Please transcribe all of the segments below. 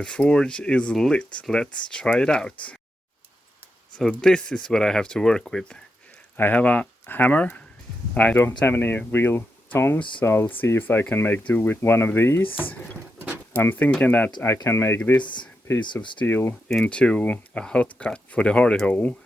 The forge is lit. Let's try it out. So this is what I have to work with. I have a hammer. I don't have any real tongs, so I'll see if I can make do with one of these. I'm thinking that I can make this piece of steel into a hot cut for the hardy hole.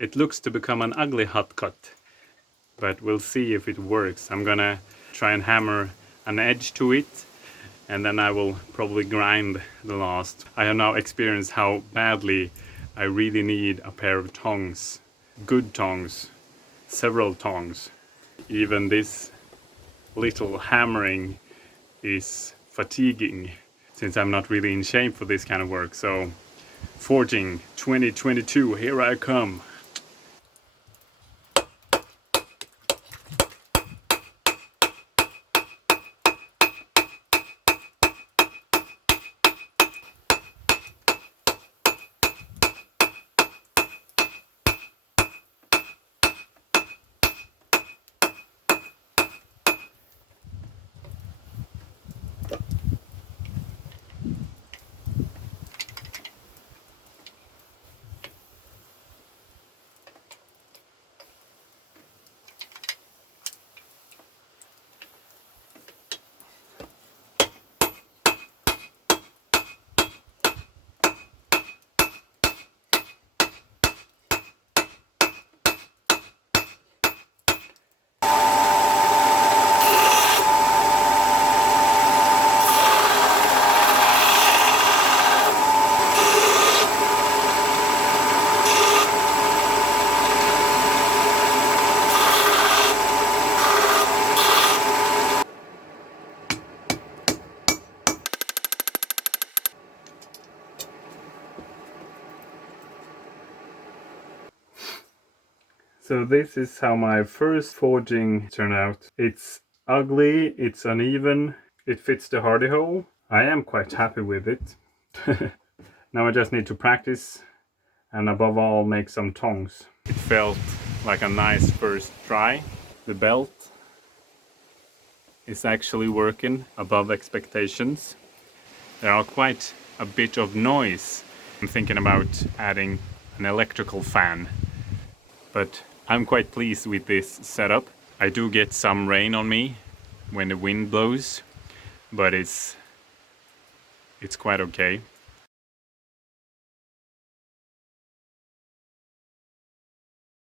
It looks to become an ugly hot cut, but we'll see if it works. I'm gonna try and hammer an edge to it, and then I will probably grind the last. I have now experienced how badly I really need a pair of tongs. Good tongs. Several tongs. Even this little hammering is fatiguing since I'm not really in shape for this kind of work. So forging 2022, here I come. So this is how my first forging turned out. It's ugly, it's uneven, it fits the hardy hole. I am quite happy with it. Now I just need to practice and above all make some tongs. It felt like a nice first try. The belt is actually working above expectations. There are quite a bit of noise. I'm thinking about adding an electrical fan, but I'm quite pleased with this setup. I do get some rain on me when the wind blows, but it's quite okay.